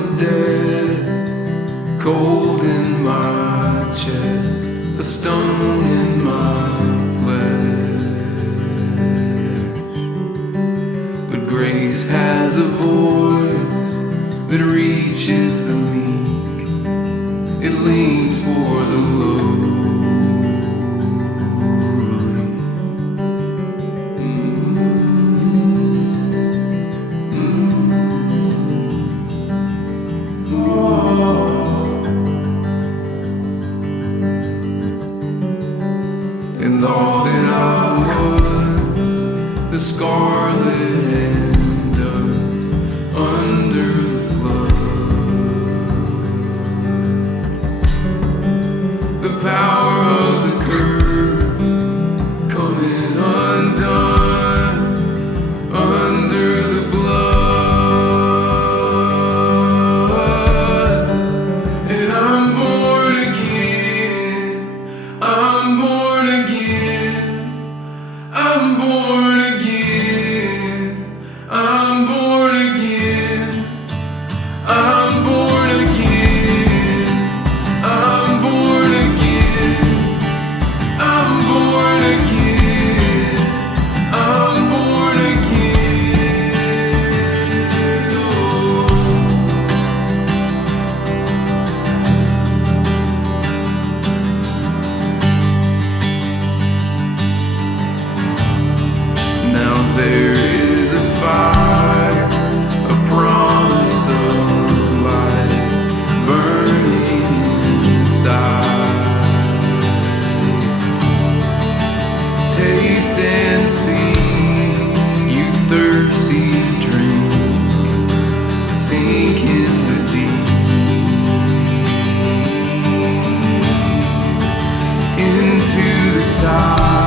was dead, cold in my chest, a stone in my flesh. But grace has a voice that reaches the meek, it leans for the lowly. And all that I was, the scarlet and dust under the flood, the power of the curse coming undone under the blood. And I'm born again, I'm born again, I'm born again, I'm born again, I'm born again, I'm born again, I'm born again, I'm born again. Oh. Now there is a fire, a promise of light burning inside. Taste and see, you thirsty drink, sink in the deep, into the tide.